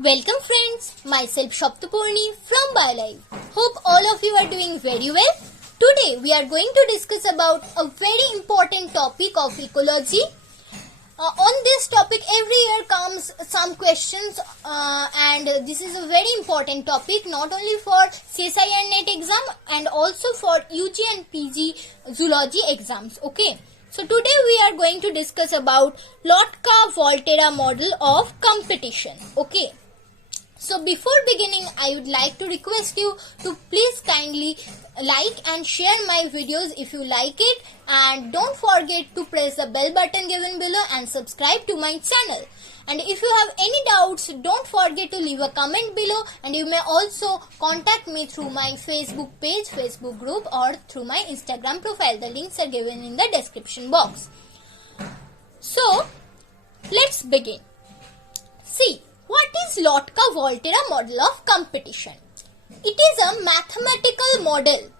Welcome friends, myself saptaparni from BioLive. Hope all of you are doing very well. Today we are going to discuss about a very important topic of ecology. On this topic every year comes some questions and this is a very important topic not only for CSIR net exam and also for UG and PG Zoology exams. Okay. So today we are going to discuss about Lotka Volterra model of competition. Okay. So before beginning, I would like to request you to please kindly like and share my videos if you like it, and don't forget to press the bell button given below and subscribe to my channel. And if you have any doubts, don't forget to leave a comment below, and you may also contact me through my Facebook page, Facebook group, or through my Instagram profile. The links are given in the description box. So let's begin. See, what is Lotka Volterra model of competition? It is a mathematical model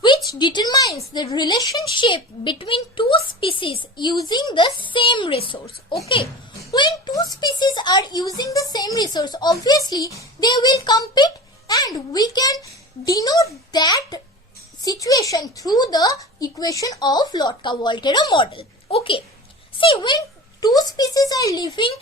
which determines the relationship between two species using the same resource. Okay, when two species are using the same resource, obviously they will compete, and we can denote that situation through the equation of Lotka Volterra model. Okay, see, when two species are living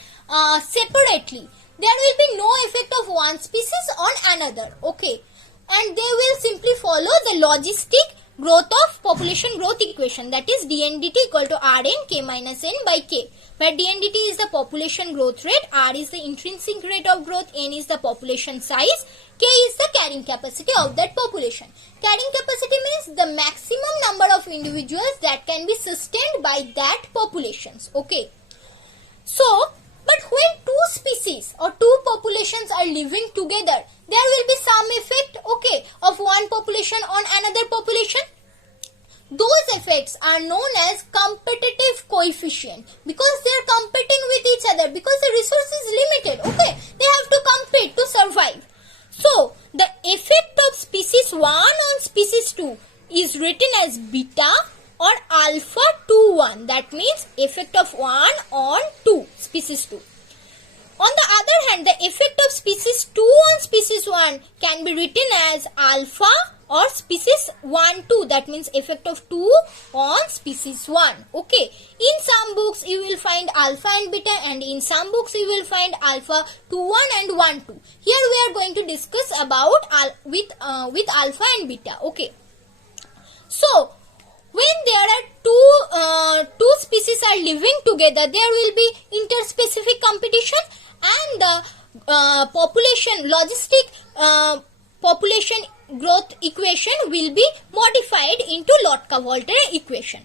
separately, there will be no effect of one species on another. Okay, and they will simply follow the logistic growth of population growth equation, that is dn dt equal to Rn k minus n by k, where dn dt is the population growth rate, R is the intrinsic rate of growth, n is the population size, k is the carrying capacity of that population. Carrying capacity means the maximum number of individuals that can be sustained by that populations. Okay, so but when two species or two populations are living together, there will be some effect, okay, of one population on another population. Those effects are known as competitive coefficient, because they are competing with each other, because the resource is limited. Okay, they have to compete to survive. So the effect of species 1 on species 2 is written as beta or alpha 2 1. That means effect of 1 on 2, species 2. On the other hand, the effect of species 2 on species 1 can be written as alpha or species 1 2. That means effect of 2 on species 1. Okay. In some books you will find alpha and beta, and in some books you will find alpha 2 1 and 1 2. Here we are going to discuss about with alpha and beta. Okay. So when there are two species are living together, there will be interspecific competition, and the population growth equation will be modified into Lotka Volterra equation.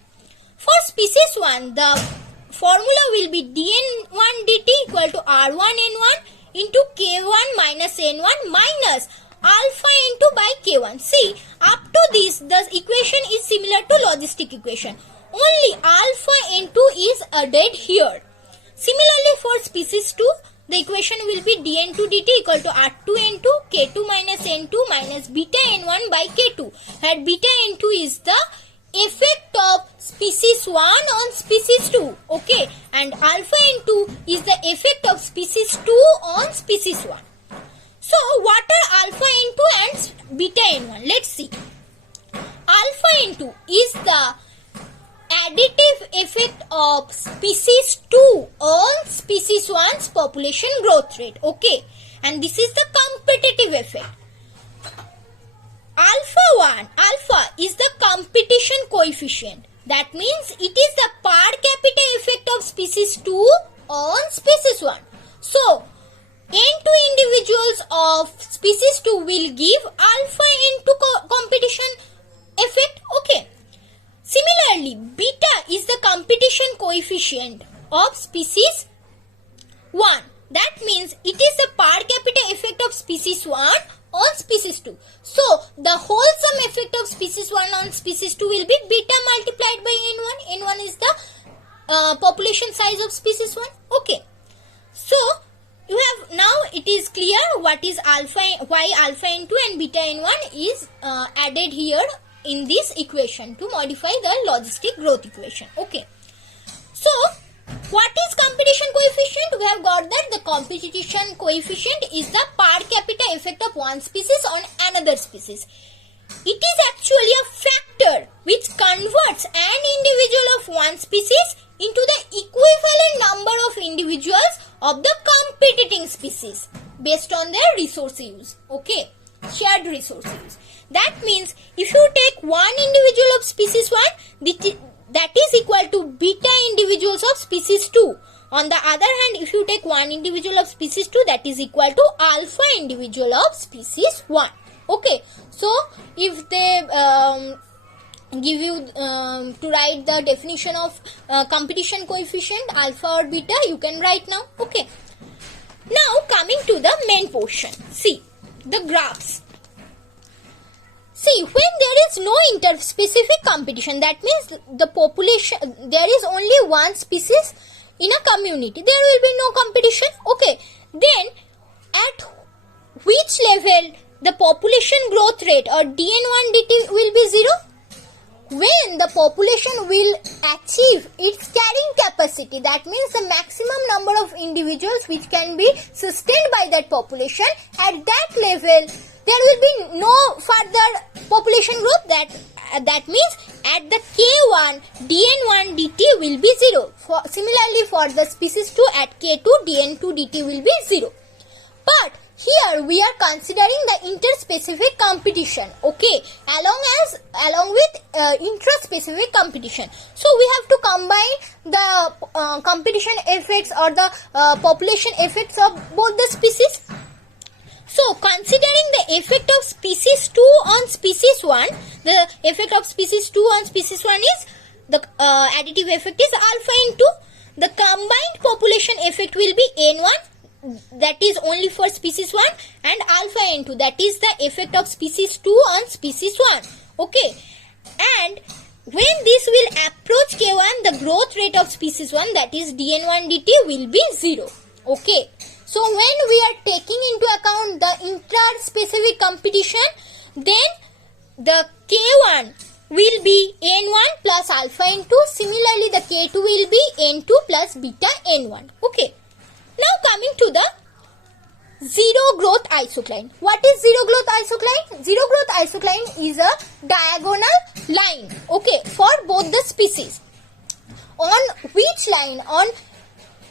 For species 1, the formula will be dn1 dt equal to r1n1 into k1 minus n1 minus alpha into by k1. See, up to this, the equation is similar to logistic equation. Only alpha n2 is added here. Similarly, for species 2, the equation will be dn2 dt equal to r2n2 k2 minus n2 minus beta n1 by k2, where beta n2 is the effect of species 1 on species 2. Okay, and alpha n2 is the effect of species 2 on species 1. So, what are alpha n2 and beta n1? Let's see. Alpha n2 is the additive effect of species 2 on species 1's population growth rate. Okay, and this is the competitive effect. Alpha is the competition coefficient. That means it is the per capita effect of species 2 on species 1. So, n2 individuals of species 2 will give alpha n2 competition effect. Okay. Similarly, beta is the competition coefficient of species 1. That means it is the per capita effect of species 1 on species 2. So, the wholesome effect of species 1 on species 2 will be beta multiplied by n1. n1 is the population size of species 1. Okay. So, you have now it is clear what is alpha, why alpha n2 and beta n1 is added here in this equation to modify the logistic growth equation. Okay. So, What is competition coefficient? We have got that the competition coefficient is the per capita effect of one species on another species. It is actually a factor which converts an individual of one species into the equivalent number of individuals of the competing species based on their resource use. Okay, shared resource use. That means if you take one individual of species 1, that is equal to beta individuals of species 2. On the other hand, if you take one individual of species 2, that is equal to alpha individual of species 1. Okay, so if they give you to write the definition of competition coefficient, alpha or beta, you can write now. Okay, now coming to the main portion. See the graphs. See, when there is no interspecific competition, that means the population, there is only one species in a community, there will be no competition. Okay, then at which level the population growth rate or dn1 dt will be 0? When the population will achieve its carrying capacity, that means the maximum number of individuals which can be sustained by that population, at that level there will be no further population growth. That means at the k1 dn1 dt will be 0. Similarly for the species 2, at k2 dn2 dt will be 0. But here we are considering the interspecific competition, okay, along with intraspecific competition. So we have to combine the competition effects or the population effects of both the species. So considering the effect of species 2 on species 1, the effect of species 2 on species 1 is the additive effect is alpha into the combined population effect will be n1, that is only for species 1, and alpha n2, that is the effect of species 2 on species 1. Okay, and when this will approach k1, the growth rate of species 1, that is dn1 dt, will be 0. Okay, so when we are taking into account the inter-specific competition, then the k1 will be n1 plus alpha n2. Similarly, the k2 will be n2 plus beta n1. Okay. Now coming to the zero growth isocline. What is zero growth isocline? Zero growth isocline is a diagonal line, okay, for both the species, on which line, on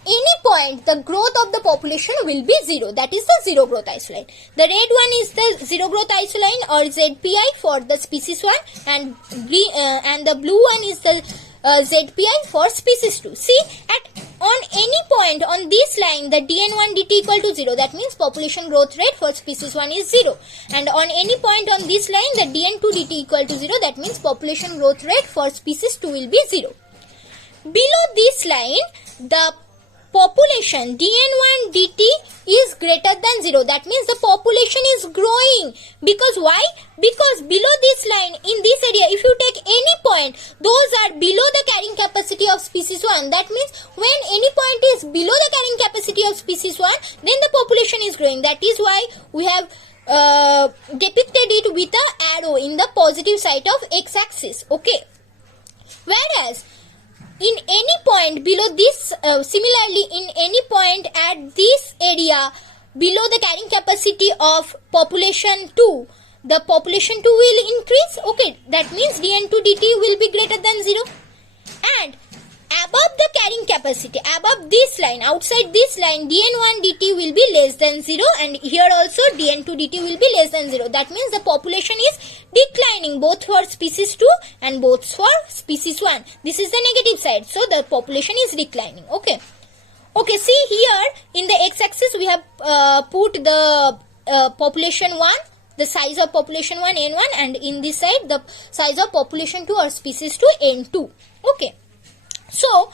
any point, the growth of the population will be 0. That is the zero growth isoline. The red one is the zero growth isoline or ZPI for the species 1, and green and the blue one is the ZPI for species 2. See, on any point on this line, the dn1 dt equal to 0. That means population growth rate for species 1 is 0. And on any point on this line, the dn2 dt equal to 0. That means population growth rate for species 2 will be 0. Below this line, the population dn1 dt is greater than 0. That means the population is growing. Because why? Because below this line, in this area, if you take any point, those are below the carrying capacity of species 1. That means when any point is below the carrying capacity of species 1, then the population is growing. That is why we have depicted it with an arrow in the positive side of x-axis. Okay. Whereas in any point below this, similarly in any point at this area below the carrying capacity of population 2, the population 2 will increase. Okay, that means dn2 dt will be greater than 0. And above the carrying capacity, above this line, outside this line, dn1 dt will be less than 0, and here also dn2 dt will be less than 0. That means the population is declining both for species 2 and both for species 1. This is the negative side, so the population is declining. Okay. Okay, see here in the x-axis we have put the population 1, the size of population 1 n1, and in this side the size of population 2 or species 2 n2. Okay. So,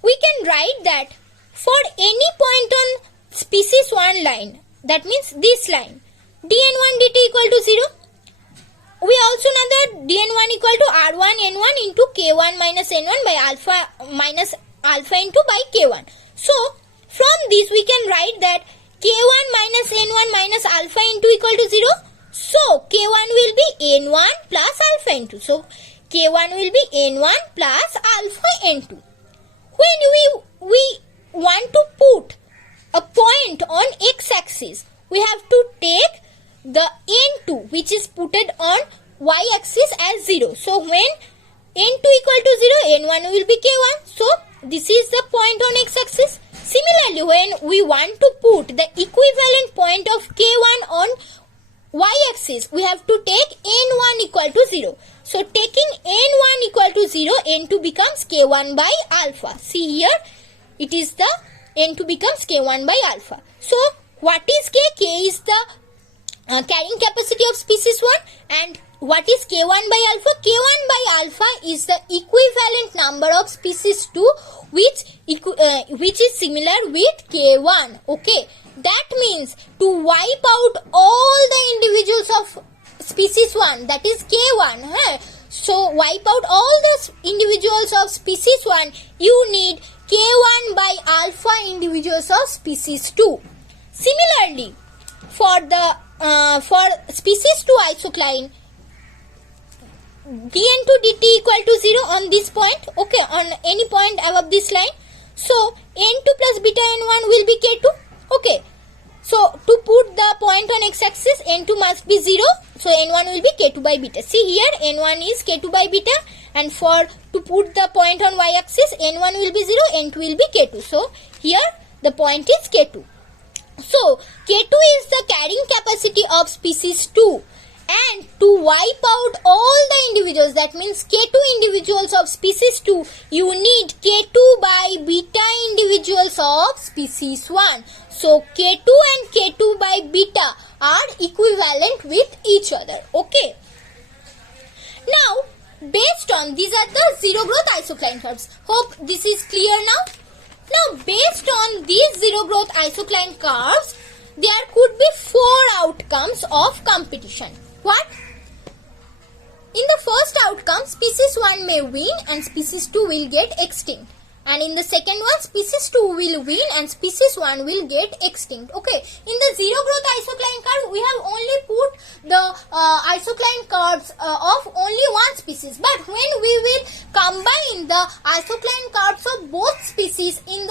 we can write that for any point on species 1 line, that means this line, dn1 dt equal to 0. We also know that dn1 equal to r1 n1 into k1 minus n1 by alpha minus alpha into by k1. So, from this we can write that k1 minus n1 minus alpha into equal to 0. So, k1 will be n1 plus alpha into. So, k1 will be n1 plus alpha n2. When we want to put a point on x-axis, we have to take the n2 which is putted on y-axis as 0. So when n2 equal to 0, n1 will be k1. So this is the point on x-axis. Similarly, when we want to put the equivalent point of k1 on y-axis, we have to take n1 equal to 0. So taking n1 equal to 0, n2 becomes k1 by alpha. See here, it is the n2 becomes k1 by alpha. So what is k? K is the carrying capacity of species 1, and what is k1 by alpha? K1 by alpha is the equivalent number of species 2 which is similar with k1. Okay, that means to wipe out all the individuals of species 1, that is k1. So wipe out all the individuals of species 1, you need k1 by alpha individuals of species 2. Similarly, for species 2 isocline, dn2 dt equal to 0 on this point, okay, on any point above this line. So n2 plus beta n1 will be k2. Okay, so to put the point on x-axis, n2 must be 0. So n1 will be k2 by beta. See here, n1 is k2 by beta, and to put the point on y-axis, n1 will be 0, n2 will be k2. So here the point is k2. So k2 is the carrying capacity of species 2. And to wipe out all the individuals, that means k2 individuals of species 2, you need k2 by beta individuals of species 1. So k2 and k2 by beta are equivalent with each other. Okay. Now, based on, these are the zero growth isocline curves. Hope this is clear now. Now, based on these zero growth isocline curves, there could be 4 outcomes of competition. What? In the first outcome, species 1 may win and species 2 will get extinct. And in the second one, species 2 will win and species 1 will get extinct. Okay. In the zero growth isocline curve, we have only put the isocline curves of only one species. But when we will combine the isocline curves of both species in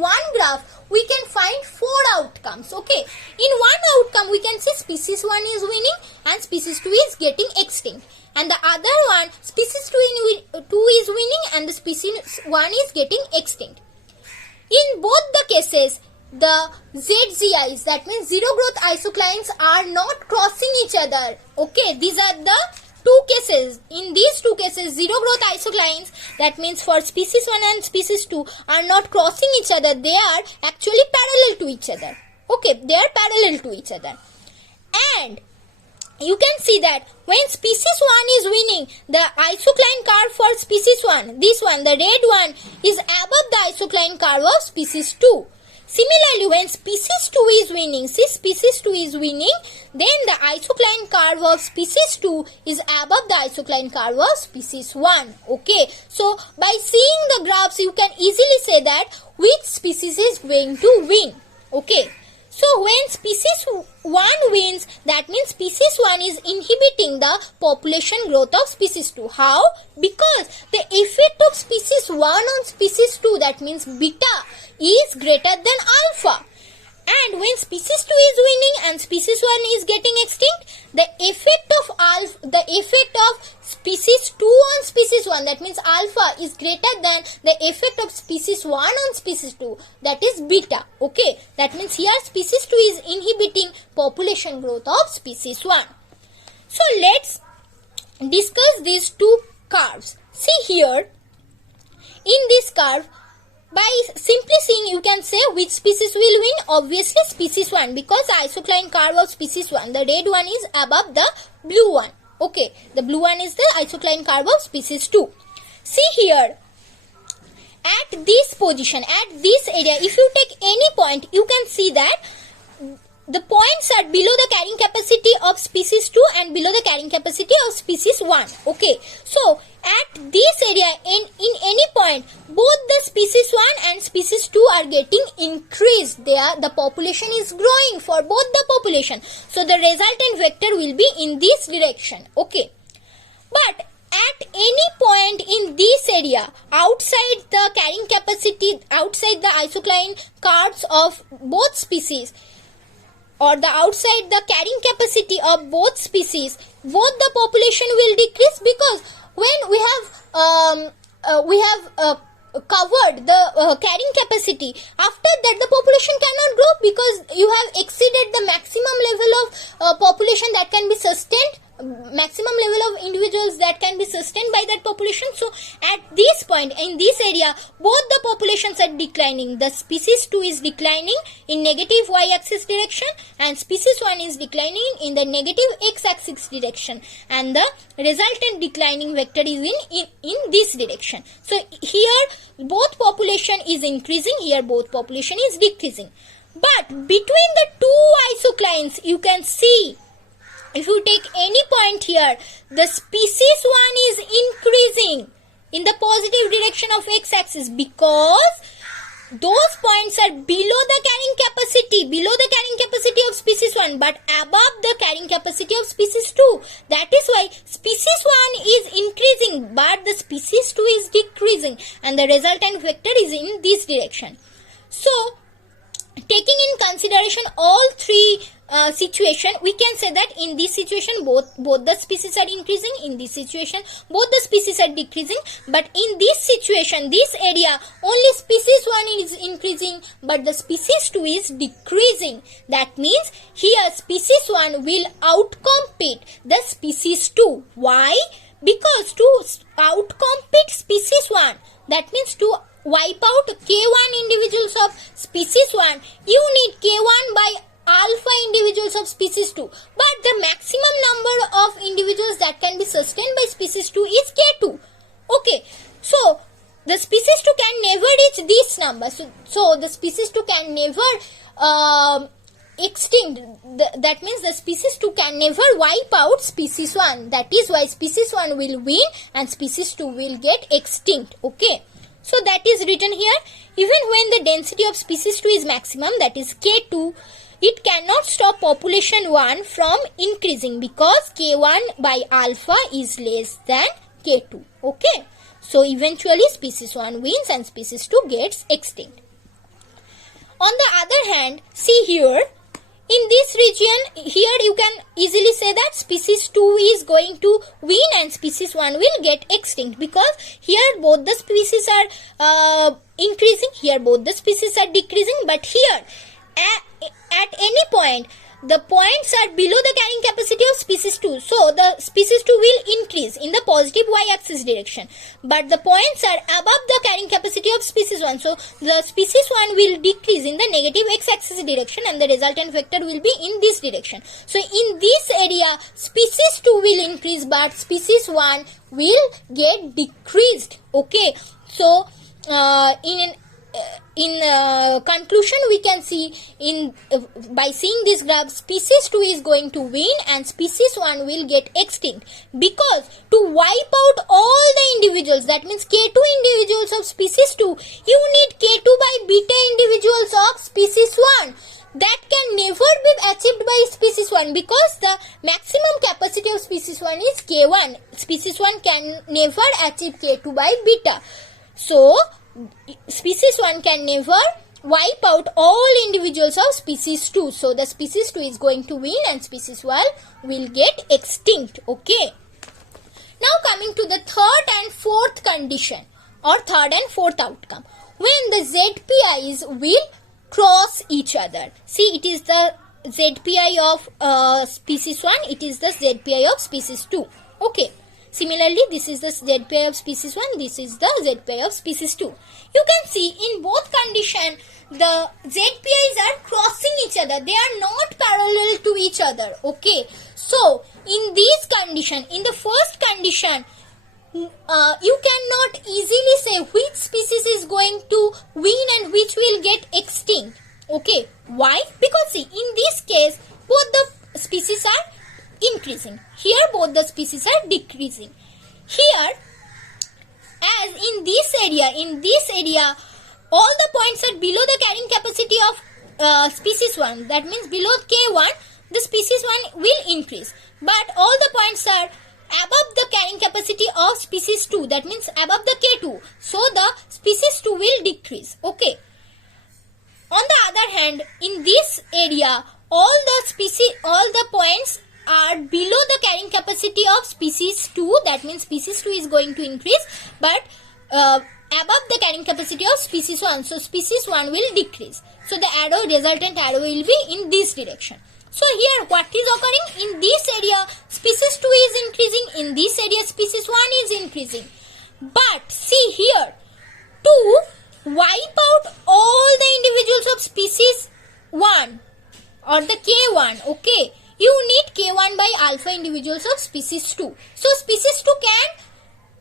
one graph, we can find 4 outcomes. Okay. In one outcome, we can see species 1 is winning and species 2 is getting extinct. And the other one, species 2 is winning and the species 1 is getting extinct. In both the cases, the ZZIs, that means zero growth isoclines, are not crossing each other. Okay, these are the 2 cases. In these 2 cases, zero growth isoclines, that means for species 1 and species 2, are not crossing each other. They are actually parallel to each other. Okay, they are parallel to each other. And you can see that when species 1 is winning, the isocline curve for species 1, this one, the red one, is above the isocline curve of species 2. Similarly, when species 2 is winning, see, species 2 is winning, then the isocline curve of species 2 is above the isocline curve of species 1. Okay, so by seeing the graphs, you can easily say that which species is going to win. Okay. So when species 1 wins, that means species 1 is inhibiting the population growth of species 2. How? Because the effect of species 1 on species 2, that means beta, is greater than alpha. And when species 2 is winning and species 1 is getting extinct, the effect of species 2 on species 1, that means alpha, is greater than the effect of species 1 on species 2, that is beta. Okay, that means here species 2 is inhibiting population growth of species 1. So let's discuss these 2 curves. See here, in this curve, by simply seeing, you can say which species will win. Obviously species 1, because the isocline curve of species 1, the red one is above the blue one. Okay, the blue one is the isocline curve of species 2. See here, at this position, at this area, if you take any point, you can see that the points are below the carrying capacity of species 2 and below the carrying capacity of species 1. Okay, so at this area, in any point, both the species 1 and species 2 are getting increased. The population is growing for both the population. So the resultant vector will be in this direction. Okay, but at any point in this area outside the carrying capacity, outside the isocline cards of both species, or the outside the carrying capacity of both species, both the population will decrease, because when we have covered the carrying capacity, after that the population cannot grow, because you have exceeded the maximum level of population that can be sustained, maximum level of individuals that can be sustained by that population. So at this point in this area, both the populations are declining. The species 2 is declining in negative y-axis direction, and species 1 is declining in the negative x-axis direction, and the resultant declining vector is in this direction. So here both population is increasing, here both population is decreasing. But between the two isoclines, you can see, if you take any point here, the species 1 is increasing in the positive direction of x-axis, because those points are below the carrying capacity of species 1, but above the carrying capacity of species 2. That is why species 1 is increasing, but the species 2 is decreasing, and the resultant vector is in this direction. So, taking in consideration all three situation, we can say that in this situation both the species are increasing, in this situation both the species are decreasing, but in this situation, this area, only species 1 is increasing but the species 2 is decreasing. That means here species 1 will outcompete the species 2. Why? Because to outcompete species 1, that means to wipe out K1 individuals of species 1, you need K1 by alpha individuals of species 2. But the maximum number of individuals that can be sustained by species 2 is K2. Okay, so the species 2 can never reach this number. So the species 2 can never extinct. That means the species 2 can never wipe out species 1. That is why species 1 will win and species 2 will get extinct. Okay. So that is written here. Even when the density of species 2 is maximum, that is K2, it cannot stop population 1 from increasing, because K1 by alpha is less than K2. Okay. So eventually species 1 wins and species 2 gets extinct. On the other hand, see here, in this region, here you can easily say that species 2 is going to win and species 1 will get extinct, because here both the species are increasing, here both the species are decreasing, but here at any point, the points are below the carrying capacity of species 2. So the species 2 will increase in the positive y-axis direction, but the points are above the carrying capacity of species 1. So the species 1 will decrease in the negative x-axis direction, and the resultant vector will be in this direction. So in this area, species 2 will increase, but species 1 will get decreased. Okay. So in conclusion, we can see by seeing this graph, species 2 is going to win and species 1 will get extinct, because to wipe out all the individuals, that means K2 individuals of species 2, you need K2 by beta individuals of species 1. That can never be achieved by species 1, because the maximum capacity of species 1 is K1. Species 1 can never achieve K2 by beta. So species 1 can never wipe out all individuals of species 2. So the species 2 is going to win and species 1 will get extinct. Okay. Now coming to the third and fourth condition, or third and fourth outcome. When the ZPIs will cross each other. See, it is the ZPI of species 1, it is the ZPI of species 2. Okay. Similarly, this is the ZPI of species 1, this is the ZPI of species 2. You can see in both conditions, the ZPIs are crossing each other. They are not parallel to each other. Okay. So, in this condition, in the first condition, you cannot easily say which species is going to win and which will get extinct. Okay. Why? Because see, in this case, both the species are increasing. Here both the species are decreasing. Here, as in this area, all the points are below the carrying capacity of species 1. That means below K1, the species 1 will increase. But all the points are above the carrying capacity of species 2, that means above the K2, so the species 2 will decrease. Okay. On the other hand, in this area, all the points are below the carrying capacity of species 2, that means species 2 is going to increase, but above the carrying capacity of species 1, so species 1 will decrease. So the resultant arrow will be in this direction. So here what is occurring? In this area species 2 is increasing, in this area species 1 is increasing. But see here, to wipe out all the individuals of species 1 or the K1, okay, you need K1 by alpha individuals of species 2. So species 2 can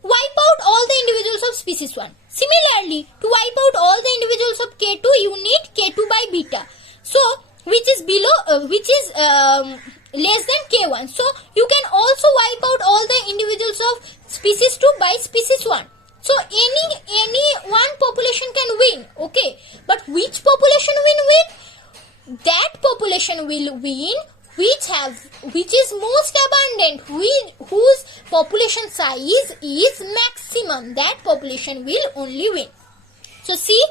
wipe out all the individuals of species 1. Similarly, to wipe out all the individuals of K2, you need K2 by beta. So which is less than K1. So you can also wipe out all the individuals of species 2 by species 1. So any one population can win, okay. But which population will win? That population will win which is most abundant, whose population size is maximum. That population will only win. So see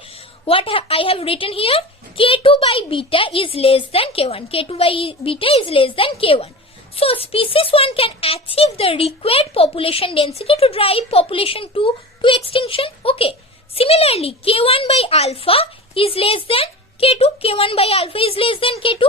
what I have written here. K2 by beta is less than K1. K2 by beta is less than K1. So species 1 can achieve the required population density to drive population 2 to extinction. Okay. Similarly, K1 by alpha is less than K2. K1 by alpha is less than K2.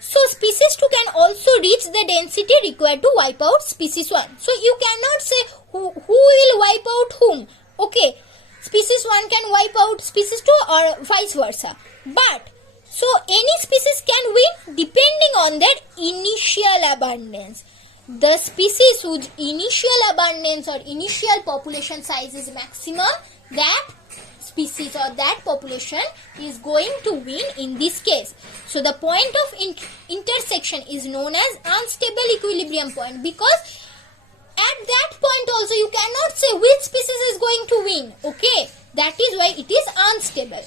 So species 2 can also reach the density required to wipe out species 1. So you cannot say who will wipe out whom. Okay. Species 1 can wipe out species 2 or vice versa. But so any species can win depending on their initial abundance. The species whose initial abundance or initial population size is maximum, that species or that population is going to win in this case. So the point of intersection is known as unstable equilibrium point, because at that point also you cannot say which species is going to win. Okay, that is why it is unstable.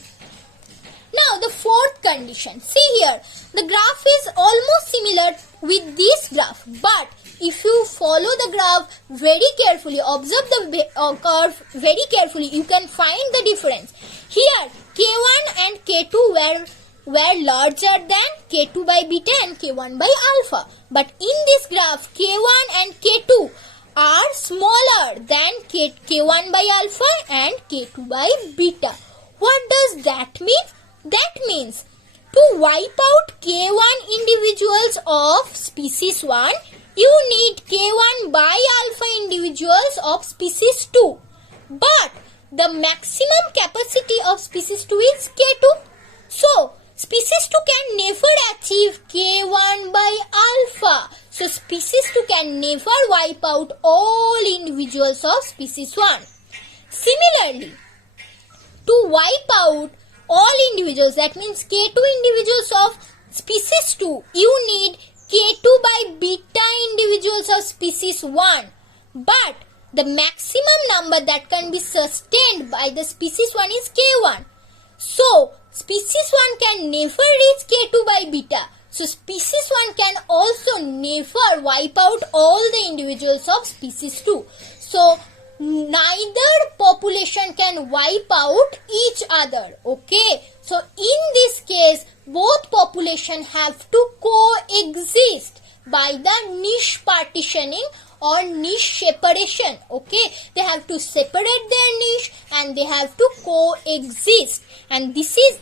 Now the fourth condition. See here, the graph is almost similar with this graph, but if you follow the graph very carefully, observe the curve very carefully, you can find the difference. Here K1 and K2 were larger than K2 by beta and K1 by alpha. But in this graph, K1 and K2 are smaller than K1 by alpha and K2 by beta. What does that mean? That means to wipe out K1 individuals of species 1, you need K1 by alpha individuals of species 2. But the maximum capacity of species 2 is K2. So species 2 can never achieve K1 by alpha. So species 2 can never wipe out all individuals of species 1. Similarly, to wipe out all individuals, that means K2 individuals of species 2, you need K2 by beta individuals of species 1. But the maximum number that can be sustained by the species 1 is K1. So species 1 can never reach K2 by beta. So species 1 can also never wipe out all the individuals of species 2. So neither population can wipe out each other. Okay. So in this case, both population have to coexist by the niche partitioning or niche separation. Okay. They have to separate their niche and they have to coexist. And this is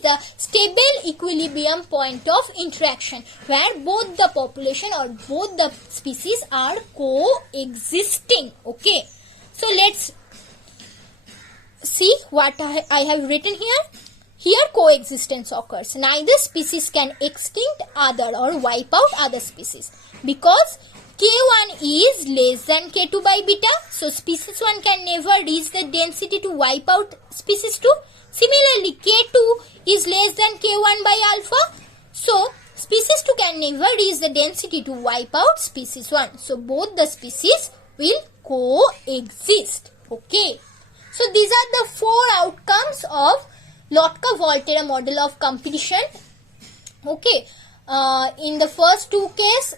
the stable equilibrium point of interaction, where both the population or both the species are coexisting. Okay. So let's see what I have written here. Here coexistence occurs. Neither species can extinct other or wipe out other species, because K1 is less than K2 by beta. So species 1 can never reach the density to wipe out species 2. Similarly, K2 is less than K1 by alpha. So species 2 can never reach the density to wipe out species 1. So both the species will coexist. Okay. So these are the 4 outcomes of Lotka Volterra model of competition. Okay. In the first 2 cases,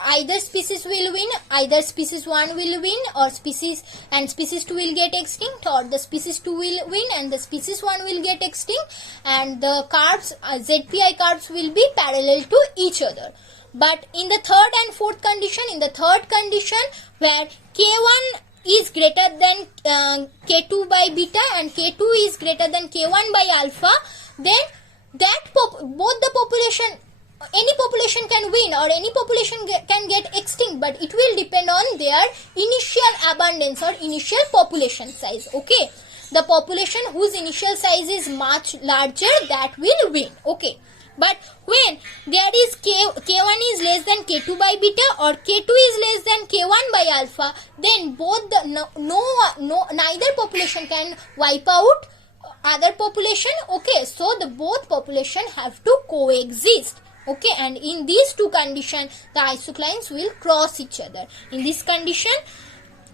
either species will win, either species 1 will win, or species 2 will get extinct, or the species 2 will win and the species 1 will get extinct, and the curves, ZPI curves will be parallel to each other. But in the third and fourth condition, where K1 is greater than K2 by beta and K2 is greater than K1 by alpha, then that both the population, any population can win or any population can get extinct, but it will depend on their initial abundance or initial population size. Okay, the population whose initial size is much larger, that will win. Okay, but when there is K1 is less than K2 by beta or K2 is less than K1 by alpha, then both the neither population can wipe out other population. Okay, so the both population have to coexist. Okay, and in these two conditions, the isoclines will cross each other. In this condition,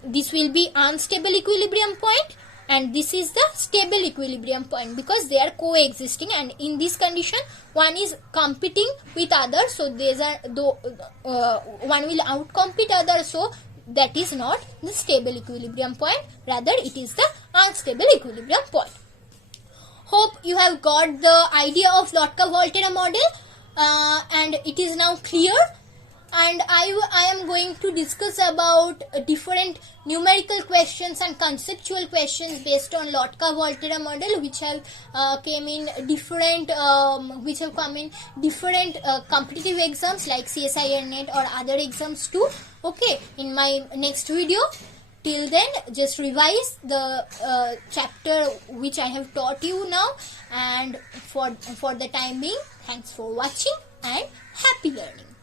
this will be unstable equilibrium point, and this is the stable equilibrium point because they are coexisting. And in this condition, one is competing with other, so these are one will outcompete other. So that is not the stable equilibrium point. Rather, it is the unstable equilibrium point. Hope you have got the idea of Lotka Volterra model. And it is now clear, and I am going to discuss about different numerical questions and conceptual questions based on Lotka Volterra model, which have come in different competitive exams like CSIR net or other exams too. Okay, in my next video. Till then, just revise the chapter which I have taught you now, and for the time being, thanks for watching and happy learning.